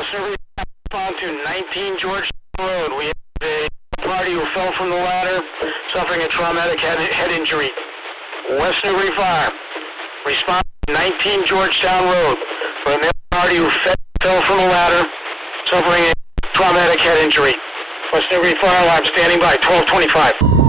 West Newbury respond to 19 George Road. We have a party who fell from the ladder, suffering a traumatic head injury. West Newbury Fire, respond to 19 Georgetown Road. We have a party who fell from the ladder, suffering a traumatic head injury. West Newbury Fire Alarm standing by, 1225.